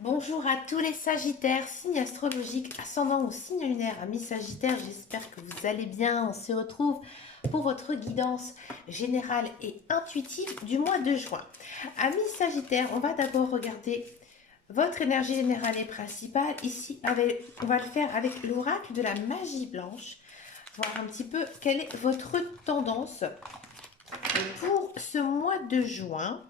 Bonjour à tous les Sagittaires, signe astrologique, ascendant ou signe lunaire, amis Sagittaires, j'espère que vous allez bien. On se retrouve pour votre guidance générale et intuitive du mois de juin. Amis Sagittaires, on va d'abord regarder votre énergie générale et principale. Ici, on va le faire avec l'oracle de la magie blanche, voir un petit peu quelle est votre tendance pour ce mois de juin.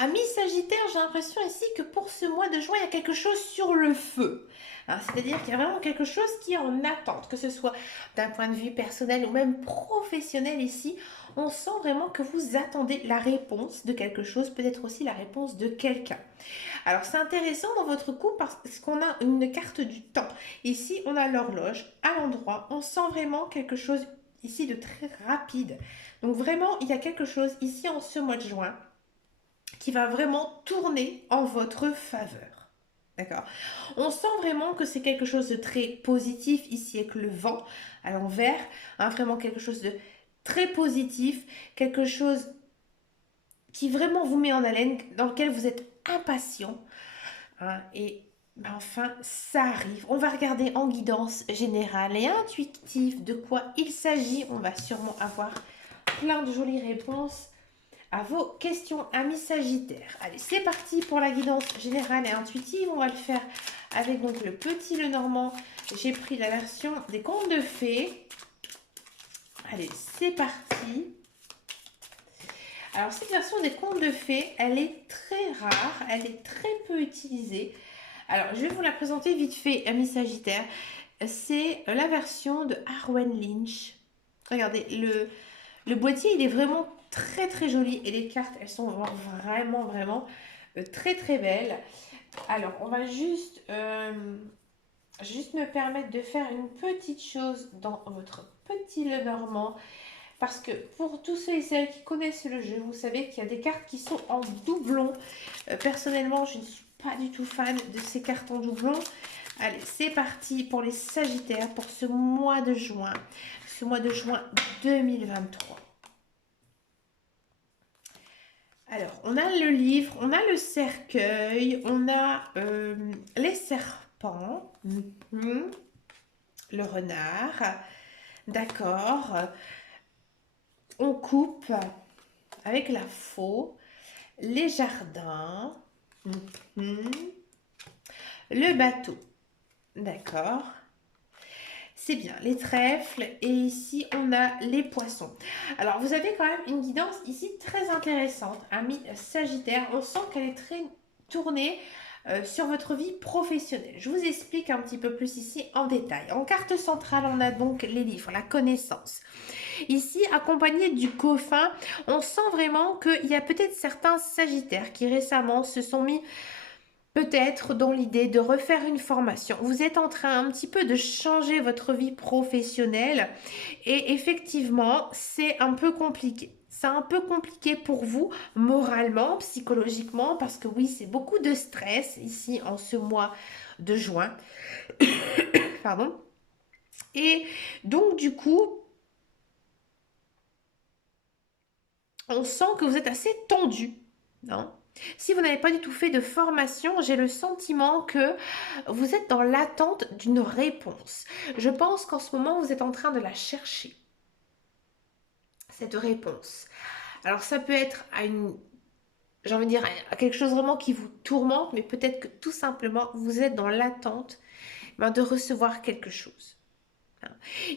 Amis Sagittaire, j'ai l'impression ici que pour ce mois de juin, il y a quelque chose sur le feu. Hein, c'est-à-dire qu'il y a vraiment quelque chose qui est en attente, que ce soit d'un point de vue personnel ou même professionnel ici. On sent vraiment que vous attendez la réponse de quelque chose, peut-être aussi la réponse de quelqu'un. Alors c'est intéressant dans votre coup parce qu'on a une carte du temps. Ici, on a l'horloge à l'endroit. On sent vraiment quelque chose ici de très rapide. Donc vraiment, il y a quelque chose ici en ce mois de juin qui va vraiment tourner en votre faveur. D'accord. On sent vraiment que c'est quelque chose de très positif ici avec le vent à l'envers, hein, vraiment quelque chose de très positif, quelque chose qui vraiment vous met en haleine, dans lequel vous êtes impatient, hein, et ben enfin, ça arrive. On va regarder en guidance générale et intuitive de quoi il s'agit. On va sûrement avoir plein de jolies réponses à vos questions, amis Sagittaires. Allez, c'est parti pour la guidance générale et intuitive. On va le faire avec donc le petit Lenormand. J'ai pris la version des contes de fées. Allez, c'est parti. Alors, cette version des contes de fées, elle est très rare, elle est très peu utilisée. Alors, je vais vous la présenter vite fait, amis Sagittaires. C'est la version de Harwen Lynch. Regardez, le boîtier, il est vraiment très très joli et les cartes, elles sont vraiment très très belles. Alors, on va juste me permettre de faire une petite chose dans votre petit Lenormand. Parce que pour tous ceux et celles qui connaissent le jeu, vous savez qu'il y a des cartes qui sont en doublon. Personnellement, je ne suis pas du tout fan de ces cartes en doublon. Allez, c'est parti pour les Sagittaires pour ce mois de juin. Ce mois de juin 2023. Alors, on a le livre, on a le cercueil, on a les serpents, le renard, d'accord. On coupe avec la faux, les jardins, le bateau, d'accord. C'est bien, les trèfles et ici on a les poissons. Alors vous avez quand même une guidance ici très intéressante, amis Sagittaire. On sent qu'elle est très tournée sur votre vie professionnelle. Je vous explique un petit peu plus ici en détail. En carte centrale, on a donc les livres, la connaissance. Ici, accompagné du coffin, on sent vraiment qu'il y a peut-être certains Sagittaires qui récemment se sont mis peut-être dans l'idée de refaire une formation. Vous êtes en train un petit peu de changer votre vie professionnelle et effectivement, c'est un peu compliqué. C'est un peu compliqué pour vous moralement, psychologiquement, parce que oui, c'est beaucoup de stress ici en ce mois de juin. Pardon. Et donc du coup, on sent que vous êtes assez tendu. Non. Si vous n'avez pas du tout fait de formation, j'ai le sentiment que vous êtes dans l'attente d'une réponse. Je pense qu'en ce moment, vous êtes en train de la chercher, cette réponse. Alors ça peut être à j'ai envie de dire, à quelque chose vraiment qui vous tourmente, mais peut-être que tout simplement, vous êtes dans l'attente de recevoir quelque chose.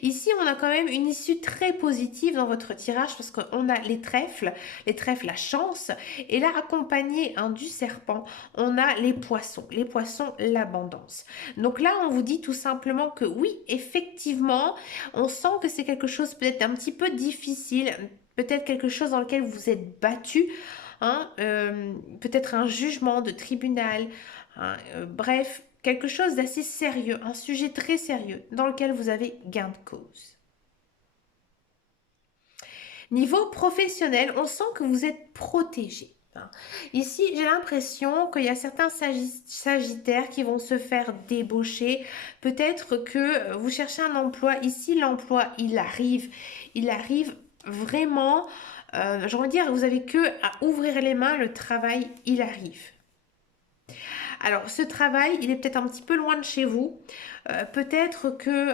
Ici, on a quand même une issue très positive dans votre tirage parce qu'on a les trèfles, la chance, et là, accompagné du serpent, on a les poissons, l'abondance. Donc là, on vous dit tout simplement que oui, effectivement, on sent que c'est quelque chose peut-être un petit peu difficile, peut-être quelque chose dans lequel vous êtes battu, hein, peut-être un jugement de tribunal, hein, bref, quelque chose d'assez sérieux, un sujet très sérieux dans lequel vous avez gain de cause. Niveau professionnel, on sent que vous êtes protégé. Hein. Ici, j'ai l'impression qu'il y a certains sagittaires qui vont se faire débaucher. Peut-être que vous cherchez un emploi. Ici, l'emploi, il arrive. Il arrive vraiment. J'ai envie de dire, vous avez que à ouvrir les mains, le travail, il arrive. Alors, ce travail, il est peut-être un petit peu loin de chez vous. Peut-être que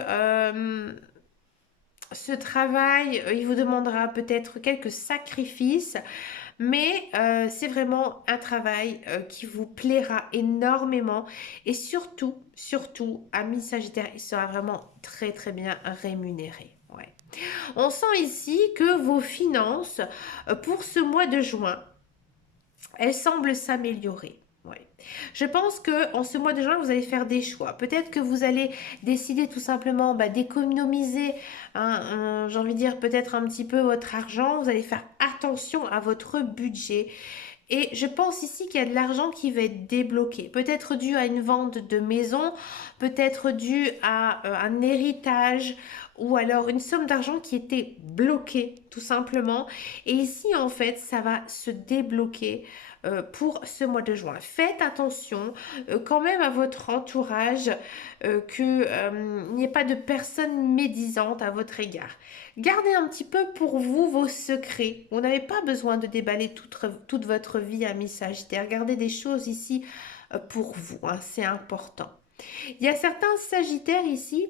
ce travail, il vous demandera peut-être quelques sacrifices, mais c'est vraiment un travail qui vous plaira énormément. Et surtout, surtout, ami Sagittaire, il sera vraiment très très bien rémunéré. Ouais. On sent ici que vos finances pour ce mois de juin, elles semblent s'améliorer. Ouais. Je pense que en ce mois de juin, vous allez faire des choix. Peut-être que vous allez décider tout simplement d'économiser, hein, j'ai envie de dire peut-être un petit peu votre argent. Vous allez faire attention à votre budget. Et je pense ici qu'il y a de l'argent qui va être débloqué. Peut-être dû à une vente de maison, peut-être dû à un héritage ou alors une somme d'argent qui était bloquée tout simplement. Et ici, en fait, ça va se débloquer pour ce mois de juin. Faites attention quand même à votre entourage, qu'il n'y ait pas de personnes médisantes à votre égard. Gardez un petit peu pour vous vos secrets. Vous n'avez pas besoin de déballer toute votre vie, ami Sagittaire. Gardez des choses ici pour vous, hein, c'est important. Il y a certains Sagittaires ici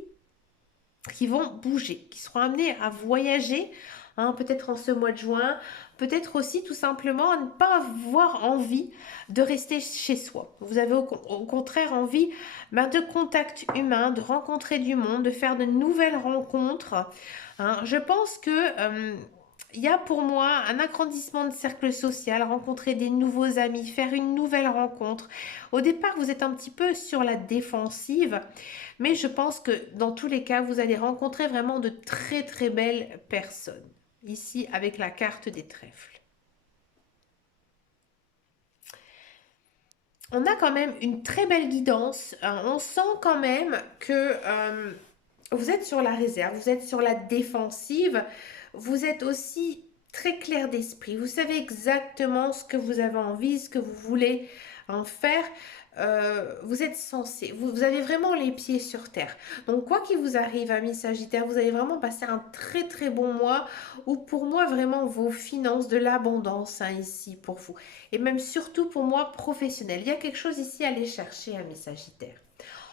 qui vont bouger, qui seront amenés à voyager, hein, peut-être en ce mois de juin, peut-être aussi tout simplement à ne pas avoir envie de rester chez soi. Vous avez au contraire envie de contact humain, de rencontrer du monde, de faire de nouvelles rencontres. Hein. Je pense que il y a pour moi un agrandissement de cercle social, rencontrer des nouveaux amis, faire une nouvelle rencontre. Au départ, vous êtes un petit peu sur la défensive, mais je pense que dans tous les cas, vous allez rencontrer vraiment de très très belles personnes. Ici, avec la carte des trèfles. On a quand même une très belle guidance. On sent quand même que vous êtes sur la réserve, vous êtes sur la défensive. Vous êtes aussi très clair d'esprit. Vous savez exactement ce que vous avez envie, ce que vous voulez en faire. Vous êtes sensé, vous avez vraiment les pieds sur terre. Donc quoi qu'il vous arrive, amis Sagittaire, vous allez vraiment passer un très très bon mois où pour moi vraiment vos finances, de l'abondance hein, ici pour vous. Et même surtout pour moi professionnel. Il y a quelque chose ici à aller chercher, amis Sagittaire.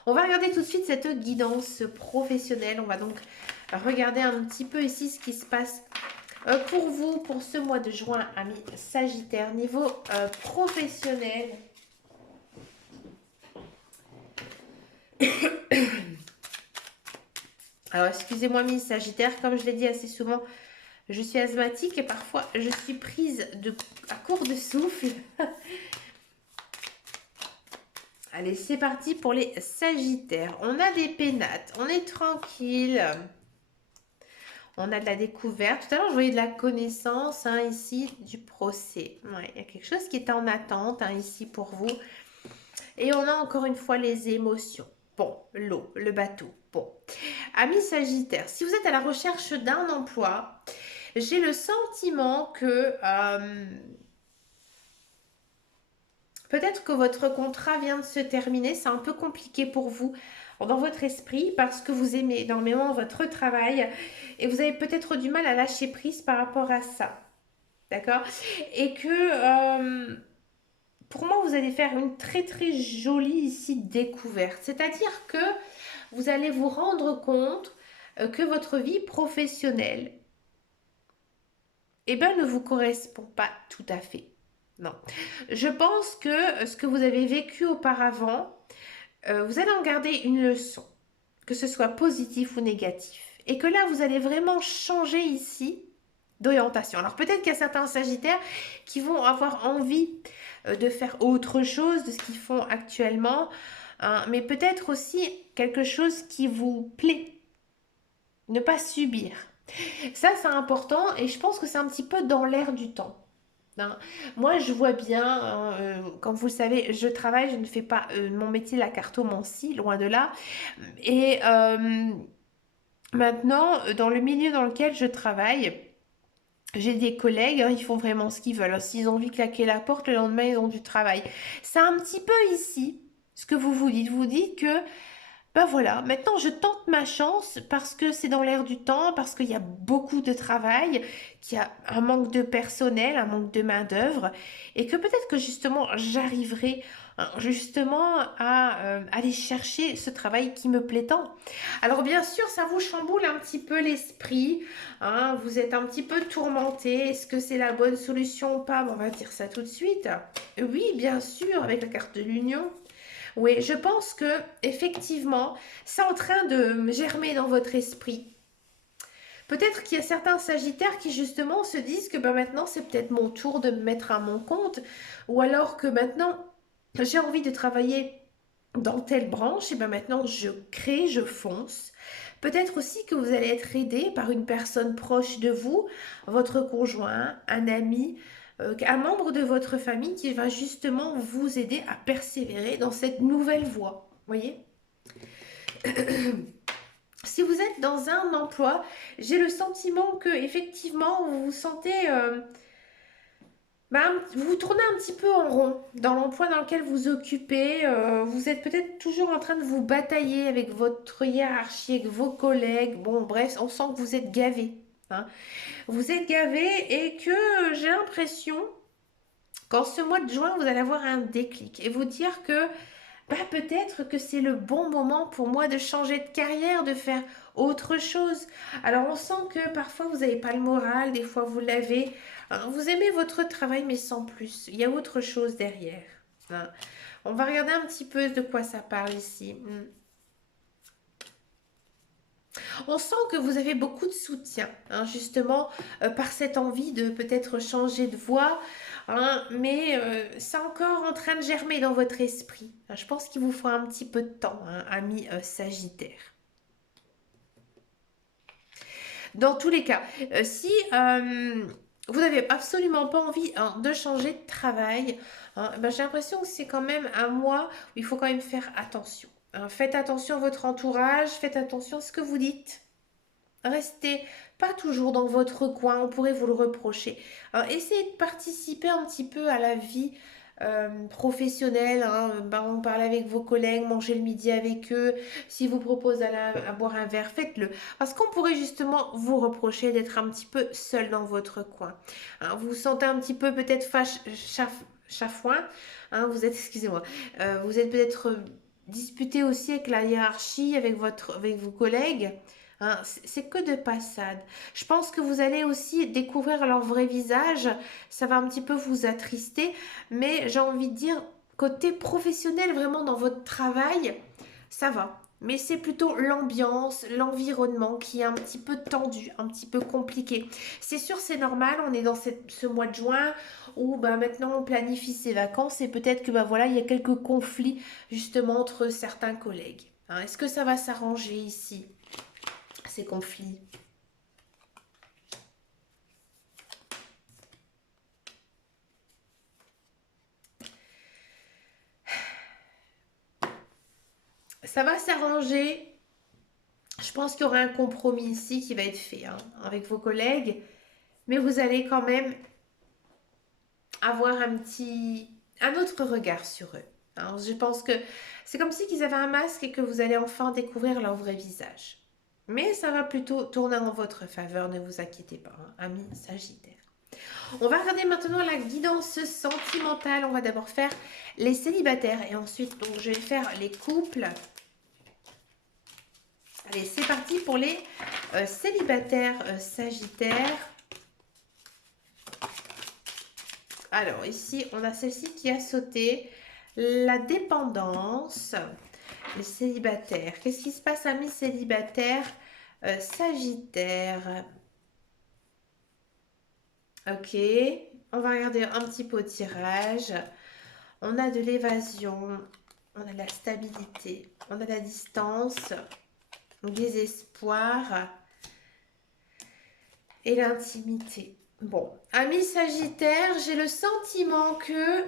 On va regarder tout de suite cette guidance professionnelle. On va donc regarder un petit peu ici ce qui se passe pour vous, pour ce mois de juin, amis Sagittaire, niveau professionnel. Alors, excusez-moi, amis Sagittaire, comme je l'ai dit assez souvent, je suis asthmatique et parfois je suis prise à court de souffle. Allez, c'est parti pour les Sagittaires. On a des pénates, on est tranquille. On a de la découverte. Tout à l'heure, je voyais de la connaissance, hein, ici, du procès. Ouais, il y a quelque chose qui est en attente, hein, ici, pour vous. Et on a encore une fois les émotions. Bon, l'eau, le bateau. Bon, amis Sagittaire, si vous êtes à la recherche d'un emploi, j'ai le sentiment que peut-être que votre contrat vient de se terminer. C'est un peu compliqué pour vous dans votre esprit parce que vous aimez énormément votre travail et vous avez peut-être du mal à lâcher prise par rapport à ça. D'accord? Et que pour moi, vous allez faire une très très jolie ici découverte. C'est-à-dire que vous allez vous rendre compte que votre vie professionnelle ne vous correspond pas tout à fait. Non. Je pense que ce que vous avez vécu auparavant, vous allez en garder une leçon, que ce soit positif ou négatif. Et que là, vous allez vraiment changer ici d'orientation. Alors peut-être qu'il y a certains Sagittaires qui vont avoir envie de faire autre chose de ce qu'ils font actuellement, hein, mais peut-être aussi quelque chose qui vous plaît. Ne pas subir. Ça, c'est important et je pense que c'est un petit peu dans l'air du temps. Hein. Moi, je vois bien, hein, comme vous le savez, je travaille, je ne fais pas mon métier, la cartomancie, loin de là. Et maintenant, dans le milieu dans lequel je travaille, J'ai des collègues, hein, ils font vraiment ce qu'ils veulent. S'ils ont envie de claquer la porte, le lendemain, ils ont du travail. C'est un petit peu ici ce que vous vous dites. Vous dites que ben voilà, maintenant je tente ma chance parce que c'est dans l'air du temps, parce qu'il y a beaucoup de travail, qu'il y a un manque de personnel, un manque de main-d'œuvre, et que peut-être que justement j'arriverai hein, justement à aller chercher ce travail qui me plaît tant. Alors bien sûr, ça vous chamboule un petit peu l'esprit, hein, vous êtes un petit peu tourmenté. Est-ce que c'est la bonne solution ou pas? Bon, on va dire ça tout de suite. Oui, bien sûr, avec la carte de l'union. Oui, je pense que effectivement, c'est en train de germer dans votre esprit. Peut-être qu'il y a certains sagittaires qui justement se disent que ben maintenant c'est peut-être mon tour de me mettre à mon compte, ou alors que maintenant j'ai envie de travailler dans telle branche, et ben maintenant je crée, je fonce. Peut-être aussi que vous allez être aidé par une personne proche de vous, votre conjoint, un ami, un membre de votre famille qui va justement vous aider à persévérer dans cette nouvelle voie. Voyez? Si vous êtes dans un emploi, j'ai le sentiment que effectivement vous vous sentez vous vous tournez un petit peu en rond dans l'emploi dans lequel vous occupez. Vous êtes peut-être toujours en train de vous batailler avec votre hiérarchie, avec vos collègues. Bon, bref, on sent que vous êtes gavé. Hein. Vous êtes gavé et que j'ai l'impression qu'en ce mois de juin, vous allez avoir un déclic et vous dire que bah, peut-être que c'est le bon moment pour moi de changer de carrière, de faire autre chose. Alors on sent que parfois vous n'avez pas le moral, des fois vous l'avez. Hein, vous aimez votre travail mais sans plus. Il y a autre chose derrière. Hein. On va regarder un petit peu de quoi ça parle ici. On sent que vous avez beaucoup de soutien, hein, justement, par cette envie de peut-être changer de voie, hein, mais c'est encore en train de germer dans votre esprit. Hein, je pense qu'il vous faut un petit peu de temps, hein, ami Sagittaire. Dans tous les cas, si vous n'avez absolument pas envie hein, de changer de travail, hein, ben, j'ai l'impression que c'est quand même un mois où il faut quand même faire attention. Hein. Faites attention à votre entourage, faites attention à ce que vous dites. Restez pas toujours dans votre coin, on pourrait vous le reprocher. Alors, essayez de participer un petit peu à la vie professionnelle. Hein. On parle avec vos collègues, mangez le midi avec eux. S'ils vous proposent à boire un verre, faites-le. Parce qu'on pourrait justement vous reprocher d'être un petit peu seul dans votre coin. Hein, vous vous sentez un petit peu peut-être chafouin. Hein, vous êtes, excusez-moi, vous êtes peut-être disputé aussi avec la hiérarchie, avec vos collègues. Hein, c'est que de passade. Je pense que vous allez aussi découvrir leur vrai visage. Ça va un petit peu vous attrister. Mais j'ai envie de dire, côté professionnel, vraiment dans votre travail, ça va. Mais c'est plutôt l'ambiance, l'environnement qui est un petit peu tendu, un petit peu compliqué. C'est sûr, c'est normal, on est dans ce mois de juin où bah, maintenant on planifie ses vacances et peut-être que bah, voilà, il y a quelques conflits justement entre certains collègues. Hein, est-ce que ça va s'arranger ici? Ces conflits. Ça va s'arranger. Je pense qu'il y aura un compromis ici qui va être fait hein, avec vos collègues. Mais vous allez quand même avoir un autre regard sur eux. Hein. Je pense que c'est comme si qu'ils avaient un masque et que vous allez enfin découvrir leur vrai visage. Mais ça va plutôt tourner en votre faveur, ne vous inquiétez pas, hein, ami Sagittaire. On va regarder maintenant la guidance sentimentale. On va d'abord faire les célibataires et ensuite donc je vais faire les couples. Allez, c'est parti pour les célibataires sagittaires. Alors ici, on a celle-ci qui a sauté. La dépendance. Les célibataires. Qu'est-ce qui se passe, amis célibataires sagittaires? Ok, on va regarder un petit peu au tirage. On a de l'évasion, on a de la stabilité, on a de la distance, des espoirs et l'intimité. Bon, amis Sagittaire, j'ai le sentiment que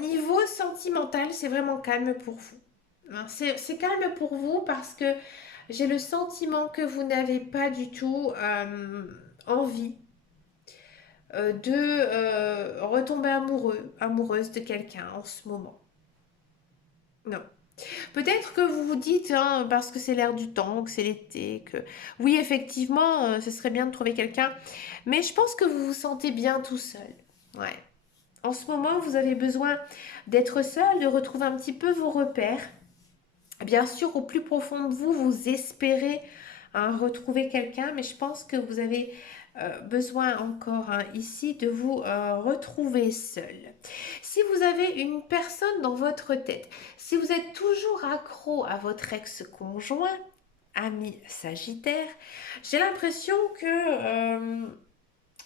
niveau sentimental, c'est vraiment calme pour vous. Hein, c'est calme pour vous parce que j'ai le sentiment que vous n'avez pas du tout envie de retomber amoureux, amoureuse de quelqu'un en ce moment. Non. Peut-être que vous vous dites, hein, parce que c'est l'air du temps, que c'est l'été, que oui, effectivement, ce serait bien de trouver quelqu'un, mais je pense que vous vous sentez bien tout seul. Ouais. En ce moment, vous avez besoin d'être seul, de retrouver un petit peu vos repères. Bien sûr, au plus profond de vous, vous espérez hein, retrouver quelqu'un, mais je pense que vous avez besoin encore hein, ici de vous retrouver seul. Si vous avez une personne dans votre tête, si vous êtes toujours accro à votre ex-conjoint, ami Sagittaire, j'ai l'impression que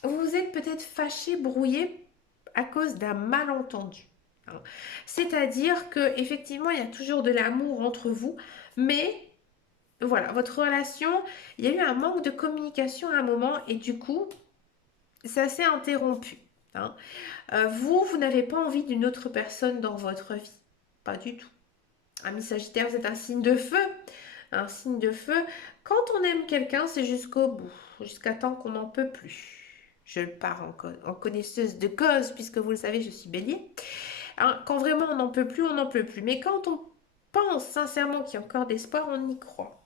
vous êtes peut-être fâché, brouillé à cause d'un malentendu. Hein. C'est-à-dire que effectivement, il y a toujours de l'amour entre vous, mais voilà, votre relation, il y a eu un manque de communication à un moment et du coup, ça s'est interrompu. Hein. Vous n'avez pas envie d'une autre personne dans votre vie. Pas du tout. Ami Sagittaire, vous êtes un signe de feu. Un signe de feu. Quand on aime quelqu'un, c'est jusqu'au bout. Jusqu'à temps qu'on n'en peut plus. Je pars en connaisseuse de cause, puisque vous le savez, je suis bélier. Hein, quand vraiment on n'en peut plus, on n'en peut plus. Mais quand on pense sincèrement qu'il y a encore d'espoir, on y croit.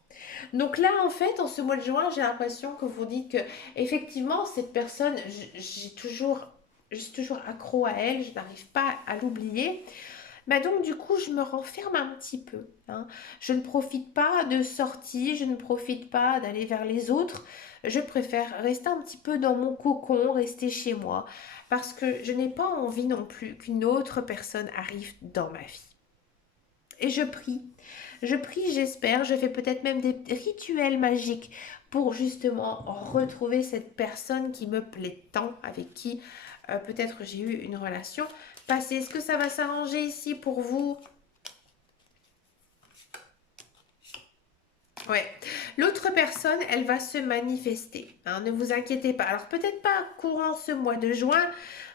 Donc là, en fait, en ce mois de juin, j'ai l'impression que vous dites que effectivement, cette personne, je suis toujours accro à elle, je n'arrive pas à l'oublier. Bah donc du coup, je me renferme un petit peu. Hein. Je ne profite pas de sorties, je ne profite pas d'aller vers les autres. Je préfère rester un petit peu dans mon cocon, rester chez moi, parce que je n'ai pas envie non plus qu'une autre personne arrive dans ma vie. Et je prie, j'espère, je fais peut-être même des rituels magiques pour justement retrouver cette personne qui me plaît tant, avec qui peut-être j'ai eu une relation passée. Est-ce que ça va s'arranger ici pour vous? Ouais. L'autre personne, elle va se manifester. Hein, ne vous inquiétez pas. Alors peut-être pas courant ce mois de juin,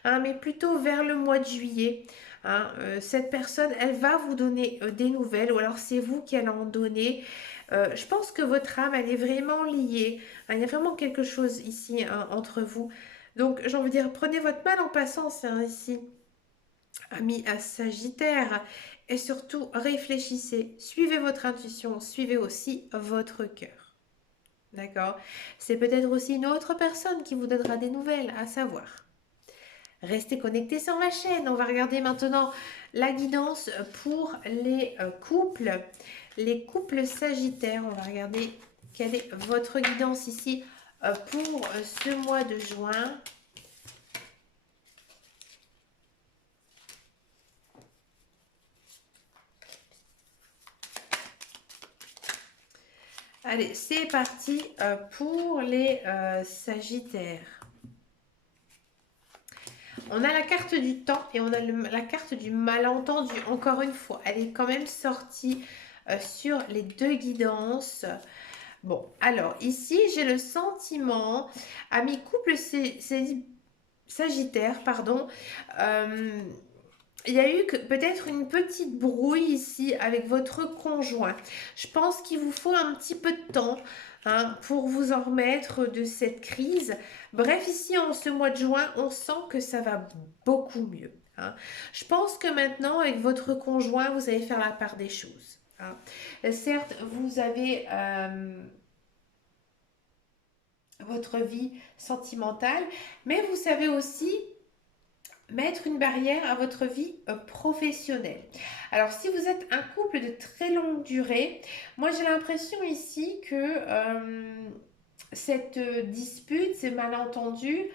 hein, mais plutôt vers le mois de juillet. Hein, cette personne, elle va vous donner des nouvelles, ou alors c'est vous qui allez en donner. Je pense que votre âme, elle est vraiment liée. Hein, il y a vraiment quelque chose ici hein, entre vous. Donc j'ai envie de dire, prenez votre mal en patience hein, ici ami à Sagittaire. Et surtout, réfléchissez, suivez votre intuition, suivez aussi votre cœur. D'accord. C'est peut-être aussi une autre personne qui vous donnera des nouvelles, à savoir. Restez connectés sur ma chaîne. On va regarder maintenant la guidance pour les couples sagittaires. On va regarder quelle est votre guidance ici pour ce mois de juin. Allez, c'est parti pour les Sagittaires. On a la carte du temps et on a la carte du malentendu. Encore une fois, elle est quand même sortie sur les deux guidances. Bon, alors ici, j'ai le sentiment, à mes couples Sagittaires, pardon, il y a eu peut-être une petite brouille ici avec votre conjoint. Je pense qu'il vous faut un petit peu de temps hein, pour vous en remettre de cette crise. Bref, ici en ce mois de juin, on sent que ça va beaucoup mieux. Hein. Je pense que maintenant, avec votre conjoint, vous allez faire la part des choses. Hein. Certes, vous avez votre vie sentimentale, mais vous savez aussi mettre une barrière à votre vie professionnelle. Alors, si vous êtes un couple de très longue durée, moi j'ai l'impression ici que cette dispute, ces malentendus,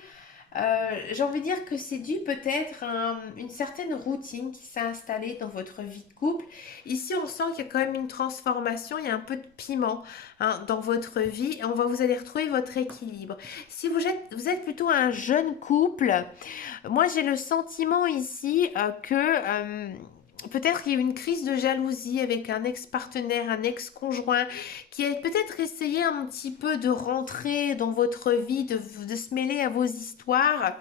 j'ai envie de dire que c'est dû peut-être à une certaine routine qui s'est installée dans votre vie de couple. Ici, on sent qu'il y a quand même une transformation, il y a un peu de piment hein, dans votre vie et vous allez retrouver votre équilibre. Si vous êtes plutôt un jeune couple, moi j'ai le sentiment ici que peut-être qu'il y a eu une crise de jalousie avec un ex-partenaire, un ex-conjoint qui a peut-être essayé un petit peu de rentrer dans votre vie, de se mêler à vos histoires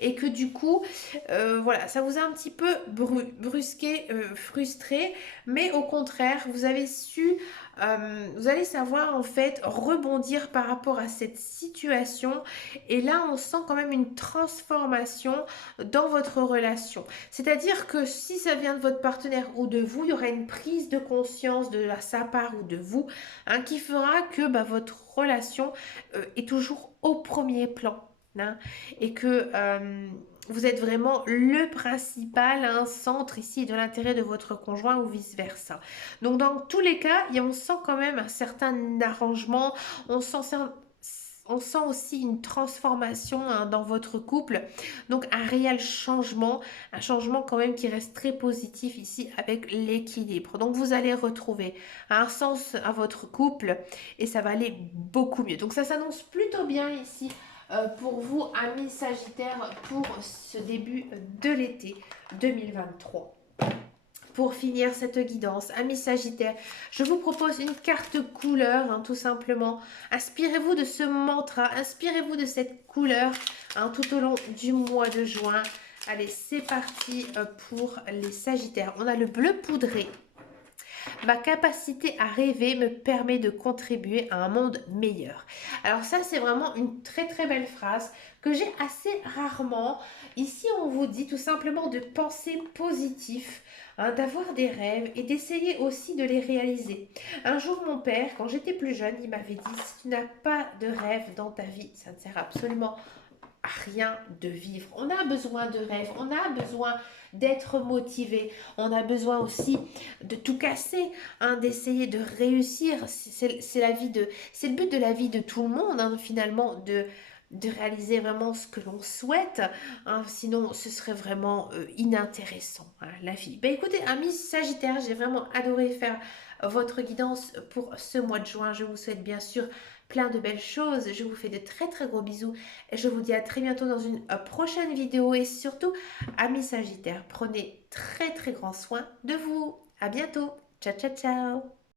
et que du coup, voilà, ça vous a un petit peu brusqué, frustré, mais au contraire, vous avez su Vous allez savoir en fait rebondir par rapport à cette situation. Et là, on sent quand même une transformation dans votre relation. C'est-à-dire que si ça vient de votre partenaire ou de vous, il y aura une prise de conscience de sa part ou de vous, hein, qui fera que bah, votre relation est toujours au premier plan. Hein, et que vous êtes vraiment le principal, un centre ici de l'intérêt de votre conjoint ou vice-versa. Donc dans tous les cas, on sent quand même un certain arrangement, on sent aussi une transformation, hein, dans votre couple, donc un réel changement, un changement quand même qui reste très positif ici avec l'équilibre. Donc vous allez retrouver un sens à votre couple et ça va aller beaucoup mieux. Donc ça s'annonce plutôt bien ici pour vous, amis Sagittaires, pour ce début de l'été 2023. Pour finir cette guidance, amis Sagittaires, je vous propose une carte couleur, hein, tout simplement. Inspirez-vous de ce mantra, inspirez-vous de cette couleur, hein, tout au long du mois de juin. Allez, c'est parti pour les Sagittaires. On a le bleu poudré. Ma capacité à rêver me permet de contribuer à un monde meilleur. Alors ça, c'est vraiment une très très belle phrase que j'ai assez rarement. Ici, on vous dit tout simplement de penser positif, hein, d'avoir des rêves et d'essayer aussi de les réaliser. Un jour, mon père, quand j'étais plus jeune, il m'avait dit, si tu n'as pas de rêve dans ta vie, ça ne sert absolument à rien de vivre. On a besoin de rêves, on a besoin d'être motivé, on a besoin aussi de tout casser, hein, d'essayer de réussir. C'est la vie de, c'est le but de la vie de tout le monde, hein, finalement, de réaliser vraiment ce que l'on souhaite, hein, sinon ce serait vraiment inintéressant, hein, la vie. Ben écoutez, amis Sagittaire, j'ai vraiment adoré faire votre guidance pour ce mois de juin. Je vous souhaite bien sûr plein de belles choses. Je vous fais de très très gros bisous et je vous dis à très bientôt dans une prochaine vidéo. Et surtout, amis Sagittaires, prenez très très grand soin de vous. À bientôt. Ciao ciao ciao.